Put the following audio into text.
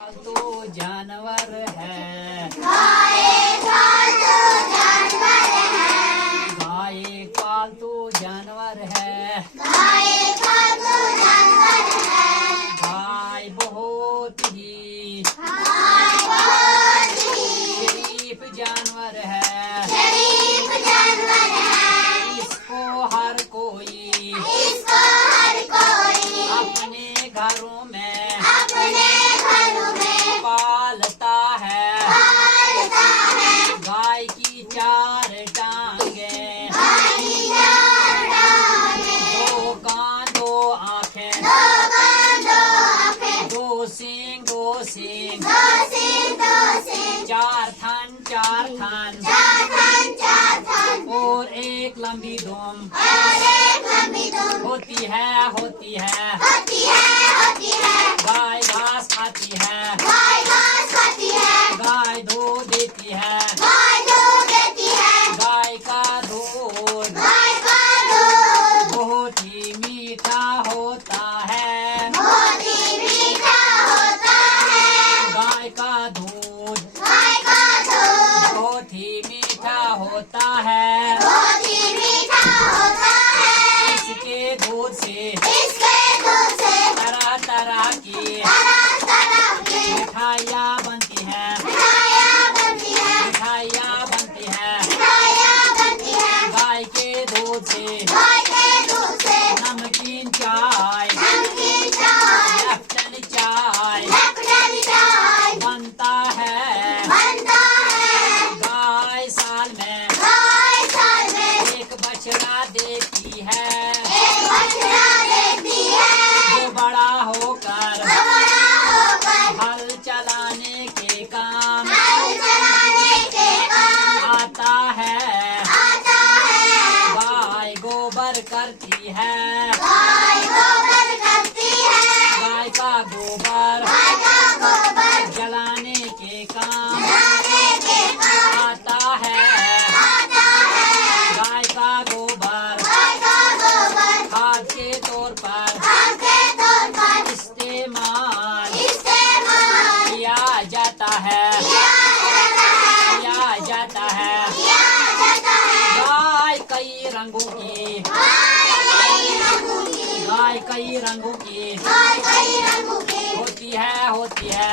पालतू जानवर है, गाय पालतू जानवर है, गाय पालतू जानवर है, गाय पालतू जानवर है, गाय बहुत ही शरीफ जानवर है, शरीफ जानवर है, इसको हर कोई इसको हर कोई अपने घरों में अपने घरों में पालता है। पालता है। गाय की चार टांगे, दो कान दो आंखें, दो सींग चार थन और एक लंबी दुम होती है। गाय घास खाती है, गाय दूध देती है, गाय का दूध बहुत ही मीठा होता है। गाय का दूध बहुत ही मीठा होता है। इसके दूध से तरह तरह की मिठाइयाँ बनती हैं, गाय के दूध से नमकीन चाय, लेफ्टन चाय बनता है। गाय साल में एक बछड़ा देती है, जो बड़ा होकर हल चलाने के काम आता है। गाय गोबर करती है, गाय का गोबर जलाने के काम आता है। गाय का गोबर खाद के तौर पर इस्तेमाल किया जाता है। गाय कई रंगों की, गाय कई रंगों की होती है।